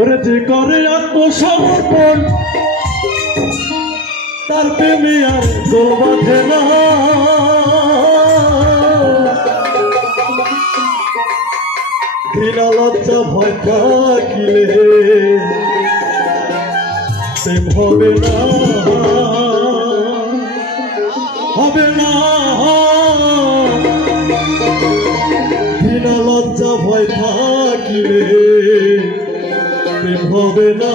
ওরে যে করে আত্মসমর্পণ তার প্রেমে আর গোল বাঁধে না। ঘৃণা লজ্জা ভয় থাকিলে প্রেম হবে না, হবে না। ঘৃণা লজ্জা ভয় থাকিলে প্রেম হবে না।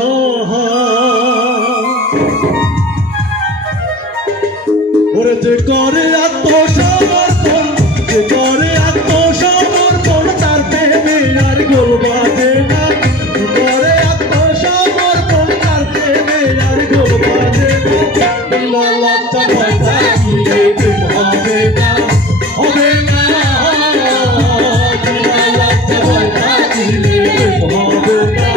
ওরে যে করে আত্মসমর্পণ, যে করে আত্মসমর্পণ তার প্রেমে আর গোল বাঁধে না। করে আত্মসমর্পণ তার প্রেমে আর গোল বাঁধে না। ঘৃণা লজ্জা ভয় থাকিলে প্রেম হবে না, হবে না। ঘৃণা লজ্জা ভয় থাকিলে প্রেম হবে না।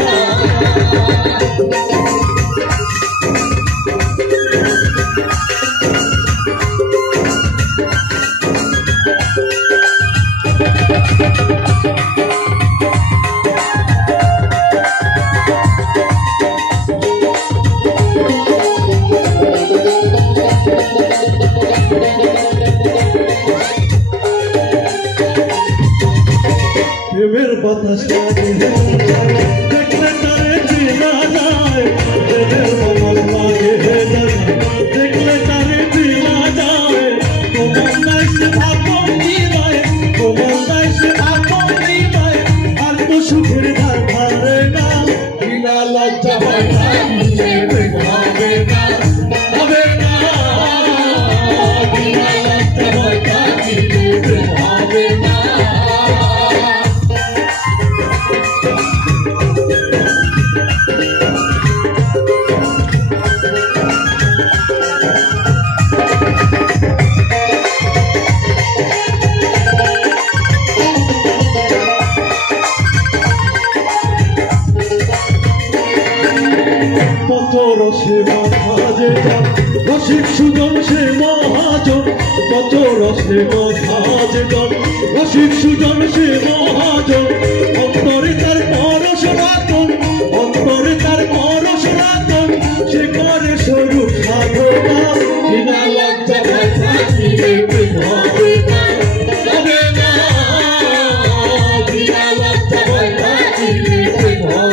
প্রেমের বাতাস লাগে দেখলে তারে চেনা যায়, প্রেমের বাতাস লাগে দেখলে তারে চেনা যায়। তোমার নাই সে আপন নিবায়, তোমার নাই সে আপন নিবায়, আর তো সুখের ধার ধারে না। ঘৃণা লজ্জা ভয় থাকিলে প্রেম হবে না, হবে না। ঘৃণা লজ্জা ভয় থাকিলে প্রেম হবে না। কত রসে মাথা যেটা রসিক সুজন সে মহাজন, কত রসে মাথা যেটা রসিক সুজন সে মহাজন। অন্তরে তার পর সনাতন, অন্তরে তার পর সনাতন, সে করে স্বরূপ সাধনা। ঘৃণা লজ্জা ভয় থাকিলে প্রেম হবে না, হবে না। ঘৃণা লজ্জা ভয় থাকিলে প্রেম হবে না।